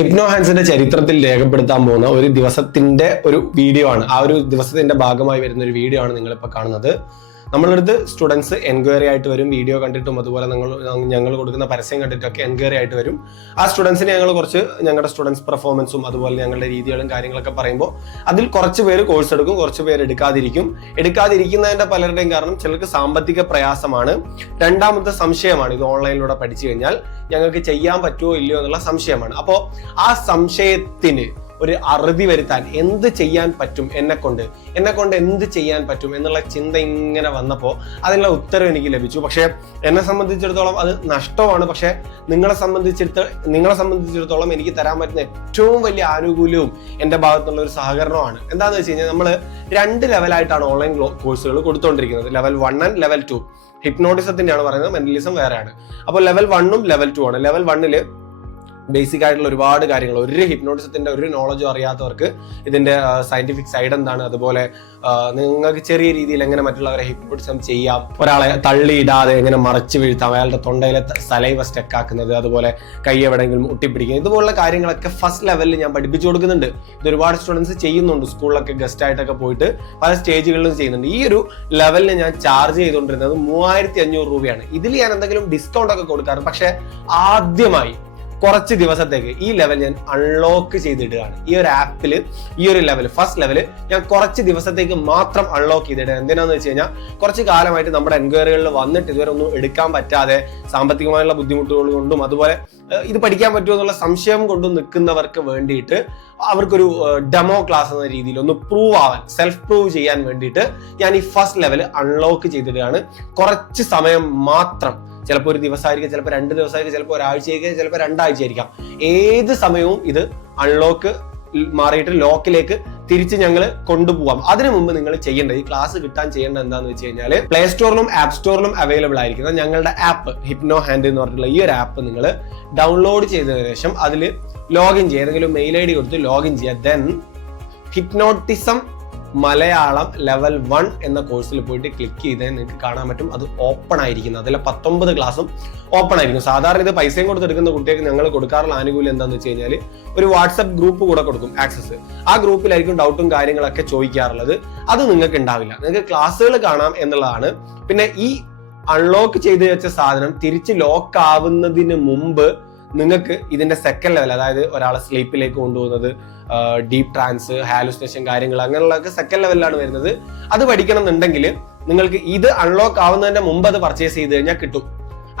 Hypno ഹാൻസിന്റെ ചരിത്രത്തിൽ രേഖപ്പെടുത്താൻ പോകുന്ന ഒരു ദിവസത്തിന്റെ ഒരു വീഡിയോ ആണ്. ആ ഒരു ദിവസത്തിന്റെ ഭാഗമായി വരുന്ന ഒരു വീഡിയോ ആണ് നിങ്ങളിപ്പോൾ കാണുന്നത്. നമ്മളടുത്ത് സ്റ്റുഡൻസ് എൻക്വയറി ആയിട്ട് വരും വീഡിയോ കണ്ടിട്ടും അതുപോലെ ഞങ്ങൾ ഞങ്ങൾ കൊടുക്കുന്ന പരസ്യം കണ്ടിട്ടൊക്കെ എൻക്വയറി ആയിട്ട് വരും. ആ സ്റ്റുഡൻസിനെ ഞങ്ങൾ കുറച്ച് ഞങ്ങളുടെ സ്റ്റുഡൻസ് പെർഫോമൻസും അതുപോലെ ഞങ്ങളുടെ രീതികളും കാര്യങ്ങളൊക്കെ പറയുമ്പോൾ അതിൽ കുറച്ച് പേര് കോഴ്സ് എടുക്കും കുറച്ച് പേര് എടുക്കാതിരിക്കും. എടുക്കാതിരിക്കുന്നതിന്റെ പലരുടെയും കാരണം ചിലർക്ക് സാമ്പത്തിക പ്രയാസമാണ്. രണ്ടാമത്തെ സംശയമാണ് ഇത് ഓൺലൈനിലൂടെ പഠിച്ചു കഴിഞ്ഞാൽ ഞങ്ങൾക്ക് ചെയ്യാൻ പറ്റുമോ ഇല്ലയോ എന്നുള്ള സംശയമാണ്. അപ്പോൾ ആ സംശയത്തിന് ഒരു അറുതി വരുത്താൻ എന്ത് ചെയ്യാൻ പറ്റും എന്നെ കൊണ്ട്? എന്നെ കൊണ്ട് എന്ത് ചെയ്യാൻ പറ്റും എന്നുള്ള ചിന്ത ഇങ്ങനെ വന്നപ്പോൾ അതിനുള്ള ഉത്തരം എനിക്ക് ലഭിച്ചു. പക്ഷേ എന്നെ സംബന്ധിച്ചിടത്തോളം അത് നഷ്ടമാണ്. പക്ഷേ നിങ്ങളെ സംബന്ധിച്ചിടത്ത് നിങ്ങളെ സംബന്ധിച്ചിടത്തോളം എനിക്ക് തരാൻ പറ്റുന്ന ഏറ്റവും വലിയ ആനുകൂല്യവും എന്റെ ഭാഗത്തുള്ള ഒരു സഹകരണമാണ് എന്താണെന്ന് വെച്ച് കഴിഞ്ഞാൽ നമ്മൾ രണ്ട് ലെവലായിട്ടാണ് ഓൺലൈൻ കോഴ്സുകൾ കൊടുത്തുകൊണ്ടിരിക്കുന്നത് level one and level two. ഹിപ്നോട്ടിസത്തിന്റെയാണ് പറയുന്നത് മെന്റലിസം വേറെയാണ്. അപ്പോൾ ലെവൽ വണ്ണും ലെവൽ ടു ആണ്. ലെവൽ വണ്ണിൽ ബേസിക് ആയിട്ടുള്ള ഒരുപാട് കാര്യങ്ങൾ. ഒരു ഹിപ്നോട്ടിസത്തിന്റെ ഒരു നോളജും അറിയാത്തവർക്ക് ഇതിന്റെ സയന്റിഫിക് സൈഡ് എന്താണ്. അതുപോലെ നിങ്ങൾക്ക് ചെറിയ രീതിയിൽ എങ്ങനെ മറ്റുള്ളവരെ ഹിപ്നോട്ടിസം ചെയ്യാം. ഒരാളെ തള്ളിയിടാതെ എങ്ങനെ മറച്ചു വീഴ്ത്താം. അയാളുടെ തൊണ്ടയിലെ സലൈവ സ്റ്റക്ക് ആക്കുന്നത് അതുപോലെ കൈ എവിടെയെങ്കിലും ഒട്ടിപ്പിടിക്കുന്നത് ഇതുപോലുള്ള കാര്യങ്ങളൊക്കെ ഫസ്റ്റ് ലെവലിൽ ഞാൻ പഠിപ്പിച്ചു കൊടുക്കുന്നുണ്ട്. ഇത് ഒരുപാട് സ്റ്റുഡൻസ് ചെയ്യുന്നുണ്ട്. സ്കൂളിലൊക്കെ ഗസ്റ്റ് ആയിട്ടൊക്കെ പോയിട്ട് പല സ്റ്റേജുകളിലും ചെയ്യുന്നുണ്ട്. ഈ ഒരു ലെവലിന് ഞാൻ ചാർജ് ചെയ്തുകൊണ്ടിരുന്നത് മൂവായിരത്തി അഞ്ഞൂറ് രൂപയാണ്. ഇതിൽ ഞാൻ എന്തെങ്കിലും ഡിസ്കൗണ്ട് ഒക്കെ കൊടുക്കാറ് പക്ഷെ ആദ്യമായി കുറച്ച് ദിവസത്തേക്ക് ഈ ലെവൽ ഞാൻ അൺലോക്ക് ചെയ്തിടുകയാണ്. ഈ ഒരു ആപ്പിൽ ഈ ഒരു ലെവൽ ഫസ്റ്റ് ലെവൽ ഞാൻ കുറച്ച് ദിവസത്തേക്ക് മാത്രം അൺലോക്ക് ചെയ്തിടുക എന്തിനാന്ന് വെച്ച് കഴിഞ്ഞാൽ കുറച്ച് കാലമായിട്ട് നമ്മുടെ എൻക്വയറികളിൽ വന്നിട്ട് ഇതുവരെ ഒന്നും എടുക്കാൻ പറ്റാതെ സാമ്പത്തികമായുള്ള ബുദ്ധിമുട്ടുകൾ കൊണ്ടും അതുപോലെ ഇത് പഠിക്കാൻ പറ്റുമോ എന്നുള്ള സംശയം കൊണ്ടും നിൽക്കുന്നവർക്ക് വേണ്ടിയിട്ട് അവർക്കൊരു ഡെമോ ക്ലാസ് എന്ന രീതിയിൽ ഒന്ന് പ്രൂവ് ആവാൻ സെൽഫ് പ്രൂവ് ചെയ്യാൻ വേണ്ടിയിട്ട് ഞാൻ ഈ ഫസ്റ്റ് ലെവൽ അൺലോക്ക് ചെയ്തിടുകയാണ്. കുറച്ച് സമയം മാത്രം ചിലപ്പോൾ ഒരു ദിവസമായിരിക്കും ചിലപ്പോൾ രണ്ട് ദിവസമായിരിക്കും ചിലപ്പോൾ ഒരാഴ്ചയായിരിക്കും ചിലപ്പോൾ രണ്ടാഴ്ചയായിരിക്കാം. ഏത് സമയവും ഇത് അൺലോക്ക് മാറിയിട്ട് ലോക്കിലേക്ക് തിരിച്ച് ഞങ്ങൾ കൊണ്ടുപോകാം അതിനു മുമ്പ് നിങ്ങൾ ചെയ്യേണ്ടത് ഈ ക്ലാസ് കിട്ടാൻ ചെയ്യേണ്ടത് എന്താന്ന് വെച്ച് കഴിഞ്ഞാൽ പ്ലേ സ്റ്റോറിലും ആപ്പ് സ്റ്റോറിലും അവൈലബിൾ ആയിരിക്കുന്ന ഞങ്ങളുടെ ആപ്പ് ഹിപ്നോ ഹാൻഡ് എന്ന് പറഞ്ഞിട്ടുള്ള ഈ ഒരു ആപ്പ് നിങ്ങൾ ഡൗൺലോഡ് ചെയ്തതിനു ശേഷം അതിൽ ലോഗിൻ ചെയ്യുക. ഏതെങ്കിലും മെയിൽ ഐ ഡി കൊടുത്ത് ലോഗിൻ ചെയ്യുക. Then hypnotism Malayalam level one എന്ന കോഴ്സിൽ പോയിട്ട് ക്ലിക്ക് ചെയ്താൽ നിങ്ങൾക്ക് കാണാൻ പറ്റും. അത് ഓപ്പൺ ആയിരിക്കുന്നത് അതിലെ പത്തൊമ്പത് ക്ലാസ്സും ഓപ്പൺ ആയിരിക്കും സാധാരണ ഇത് പൈസയും കൊടുത്തെടുക്കുന്ന കുട്ടികൾക്ക് ഞങ്ങൾ കൊടുക്കാറുള്ള ആനുകൂല്യം എന്താണെന്ന് വെച്ച് കഴിഞ്ഞാൽ ഒരു വാട്സപ്പ് ഗ്രൂപ്പ് കൂടെ കൊടുക്കും ആക്സസ് ആ ഗ്രൂപ്പിലായിരിക്കും ഡൗട്ടും കാര്യങ്ങളൊക്കെ ചോദിക്കാറുള്ളത്. അത് നിങ്ങൾക്ക് ഉണ്ടാവില്ല. നിങ്ങൾക്ക് ക്ലാസ്സുകൾ കാണാം എന്നുള്ളതാണ്. പിന്നെ ഈ അൺലോക്ക് ചെയ്ത് വെച്ച സാധനം തിരിച്ച് ലോക്ക് ആവുന്നതിന് മുമ്പ് നിങ്ങൾക്ക് ഇതിന്റെ സെക്കൻഡ് ലെവൽ അതായത് ഒരാളെ സ്ലീപ്പിലേക്ക് കൊണ്ടുപോകുന്നത് ഡീപ് ട്രാൻസ് ഹാലുസിനേഷൻ കാര്യങ്ങൾ അങ്ങനെയുള്ളതൊക്കെ സെക്കൻഡ് ലെവലിലാണ് വരുന്നത്. അത് പഠിക്കണം എന്നുണ്ടെങ്കിൽ നിങ്ങൾക്ക് ഇത് അൺലോക്ക് ആവുന്നതിന്റെ മുമ്പ് അത് പർച്ചേസ് ചെയ്ത് കഴിഞ്ഞാൽ കിട്ടും.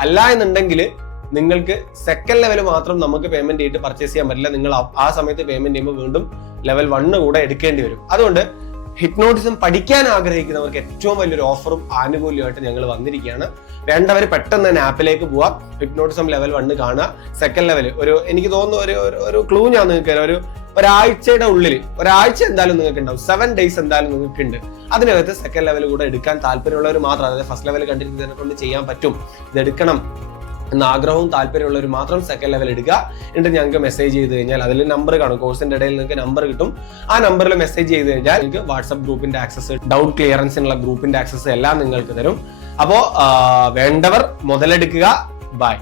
അല്ല എന്നുണ്ടെങ്കിൽ നിങ്ങൾക്ക് സെക്കൻഡ് ലെവൽ മാത്രം നമുക്ക് പേയ്മെന്റ് ചെയ്തിട്ട് പർച്ചേസ് ചെയ്യാൻ പറ്റില്ല. നിങ്ങൾ ആ- സമയത്ത് പേയ്മെന്റ് ചെയ്യുമ്പോൾ വീണ്ടും ലെവൽ വണ്ണ് കൂടെ എടുക്കേണ്ടി വരും. അതുകൊണ്ട് ഹിപ്നോട്ടിസം പഠിക്കാൻ ആഗ്രഹിക്കുന്നവർക്ക് ഏറ്റവും വലിയൊരു ഓഫറും ആനുകൂല്യമായിട്ട് ഞങ്ങൾ വന്നിരിക്കുകയാണ്. വേണ്ടവർ പെട്ടെന്ന് തന്നെ ആപ്പിലേക്ക് പോവാം. ഹിപ്നോട്ടിസം ലെവൽ വണ്ണ് കാണുക. സെക്കൻഡ് ലെവൽ ഒരു എനിക്ക് തോന്നുന്നു ഒരു ഒരു- ക്ലൂ ഞാൻ നിങ്ങൾക്ക് ഒരു ഒരാഴ്ചയുടെ ഉള്ളിൽ ഒരാഴ്ച എന്തായാലും നിങ്ങൾക്ക് ഉണ്ടാവും സെവൻ ഡേയ്സ് എന്തായാലും നിങ്ങൾക്ക് ഉണ്ട് അതിനകത്ത് സെക്കൻഡ് ലെവൽ കൂടെ എടുക്കാൻ താല്പര്യമുള്ളവർ മാത്രം അതായത് ഫസ്റ്റ് ലെവൽ കണ്ടിരിക്കുന്നതിനെ കൊണ്ട് ചെയ്യാൻ പറ്റും. ഇത് എടുക്കണം എന്ന ആഗ്രഹവും താല്പര്യമുള്ളവർ മാത്രം സെക്കൻഡ് ലെവൽ എടുക്കുക. എന്നിട്ട് ഞങ്ങൾക്ക് മെസ്സേജ് ചെയ്ത് കഴിഞ്ഞാൽ അതിൽ നമ്പർ കാണും. കോഴ്സിന്റെ ഇടയിൽ നിങ്ങൾക്ക് നമ്പർ കിട്ടും. ആ നമ്പറിൽ മെസ്സേജ് ചെയ്ത് കഴിഞ്ഞാൽ നിങ്ങൾക്ക് വാട്സ്ആപ്പ് ഗ്രൂപ്പിന്റെ ആക്സസ് ഡൗട്ട് ക്ലിയറൻസിനുള്ള ഗ്രൂപ്പിന്റെ ആക്സസ് എല്ലാം നിങ്ങൾക്ക് തരും. അപ്പോൾ വേണ്ടവർ മുതലെടുക്കുക. ബൈ